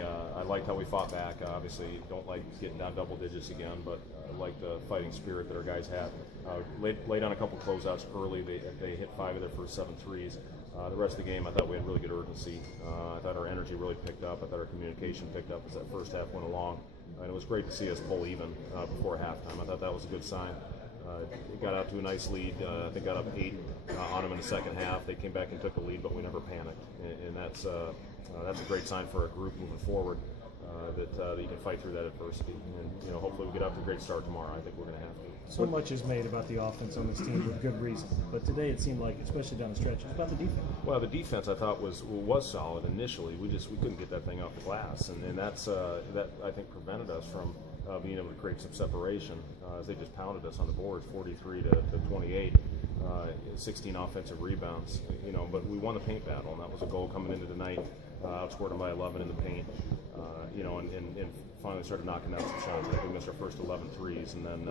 I liked how we fought back. Obviously, don't like getting down double digits again, but I like the fighting spirit that our guys had. Laid on a couple closeouts early. They hit 5 of their first 7 threes. The rest of the game, I thought we had really good urgency. I thought our energy really picked up. I thought our communication picked up as that first half went along. And it was great to see us pull even before halftime. I thought that was a good sign. Got out to a nice lead. I think got up 8 on them in the second half. They came back and took the lead, but we never panicked. And that's a great sign for a group moving forward, that you can fight through that adversity. And hopefully we get off to a great start tomorrow. I think we're going to have to. So much is made about the offense on this team with good reason, but today it seemed like, especially down the stretch, it's about the defense. Well, the defense I thought was solid initially. We couldn't get that thing off the glass, and that I think prevented us from being able to create some separation as they just pounded us on the boards, 43 to 28, 16 offensive rebounds. But we won the paint battle, and that was a goal coming into tonight. Outscored them by 11 in the paint. And finally started knocking down some shots. I think we missed our first 11 threes, and then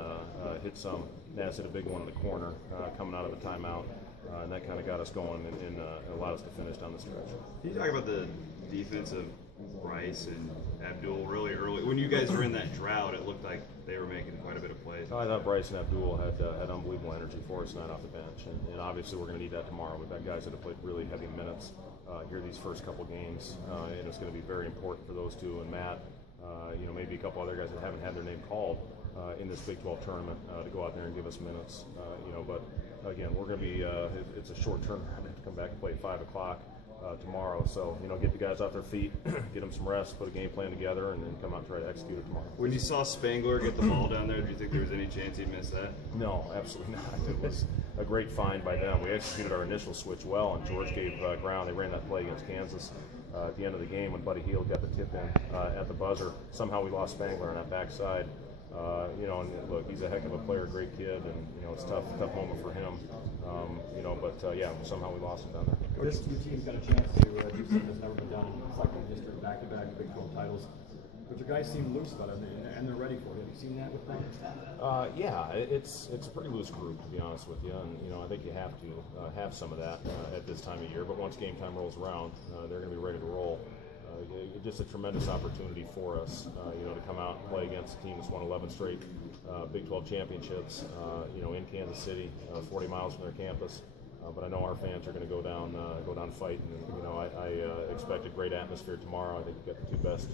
hit some. Naz hit a big one in the corner coming out of a timeout, and that kind of got us going and allowed us to finish down the stretch. Can you talk about the defense of Bryce and Abdul really early? When you guys were in that drought, it looked like they were making quite a bit of plays. I thought Bryce and Abdul had unbelievable energy for us tonight off the bench, and obviously we're going to need that tomorrow. We've got guys that have played really heavy minutes here these first couple games, and it's going to be very important for those two and Matt. Maybe a couple other guys that haven't had their name called in this Big 12 tournament to go out there and give us minutes. But again, we're going to be. It's a short term. I have to come back and play at 5 o'clock tomorrow. So get the guys off their feet, get them some rest, put a game plan together, and then come out and try to execute it tomorrow. When you saw Spangler get the ball down there, do you think there was any chance he'd miss that? No, absolutely not. It was a great find by them. We executed our initial switch well, and George gave ground. They ran that play against Kansas. At the end of the game, when Buddy Hield got the tip in at the buzzer, somehow we lost Spangler on that backside. And look, he's a heck of a player, great kid, and it's tough moment for him. Somehow we lost him down there. This team's got a chance to do something that's never been done in cycling history, back-to-back Big 12 titles. But your guys seem loose about it, and they're ready for it. Have you seen that with them? It's a pretty loose group, to be honest with you, and I think you have to have some of that at this time of year. But once game time rolls around, they're going to be ready to roll. Just a tremendous opportunity for us, to come out and play against a team that's won 11 straight Big 12 championships, in Kansas City, 40 miles from their campus. But I know our fans are going to go down fighting. And, I expect a great atmosphere tomorrow. I think we've got the 2 best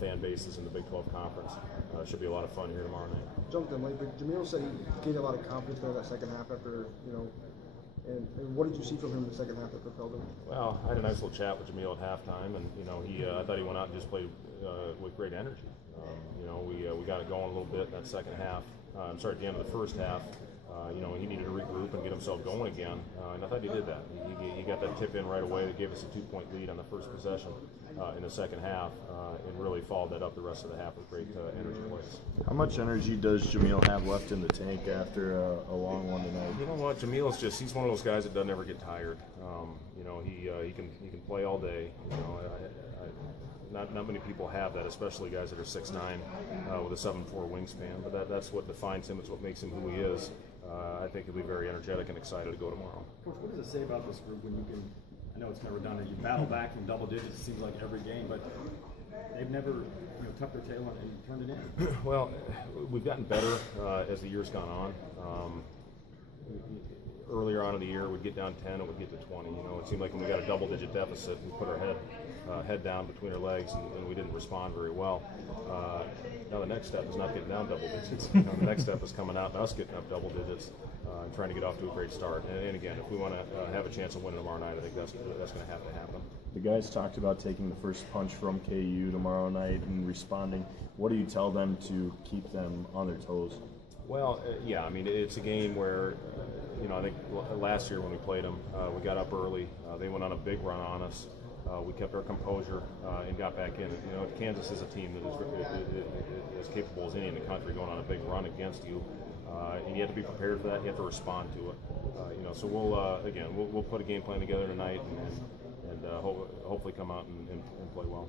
fan bases in the Big 12 conference. Should be a lot of fun here tomorrow night. Jumped in late, but Jamil said he gained a lot of confidence there that second half after, And what did you see from him in the second half that propelled him? Well, I had a nice little chat with Jamil at halftime, and I thought he went out and just played with great energy. We got it going a little bit in that second half. At the end of the first half. He needed to regroup and get himself going again, and I thought he did that. He got that tip in right away that gave us a 2-point lead on the first possession in the second half, and really followed that up the rest of the half with great energy plays. How much energy does Jamil have left in the tank after a long one tonight? You know what, he's one of those guys that doesn't ever get tired. He can play all day. Not many people have that, especially guys that are 6'9", with a 7'4" wingspan. But that's what defines him. It's what makes him who he is. I think he'll be very energetic and excited to go tomorrow. Coach, what does it say about this group when you can? I know it's never done it. You battle back from double digits. It seems like every game, but they've never tucked their tail and turned it in. Well, we've gotten better as the year's gone on. Earlier on in the year, we'd get down 10, it would get to 20. It seemed like when we got a double-digit deficit, we put our head down between our legs, and we didn't respond very well. Now the next step is not getting down double digits. The next step is coming out and us getting up double digits and trying to get off to a great start. And again, if we want to have a chance of winning tomorrow night, I think that's going to have to happen. The guys talked about taking the first punch from KU tomorrow night and responding. What do you tell them to keep them on their toes? Well, it's a game where, I think last year when we played them, we got up early. They went on a big run on us. We kept our composure and got back in. Kansas is a team that is as capable as any in the country going on a big run against you. And you have to be prepared for that. You have to respond to it. So we'll put a game plan together tonight and hopefully come out and play well.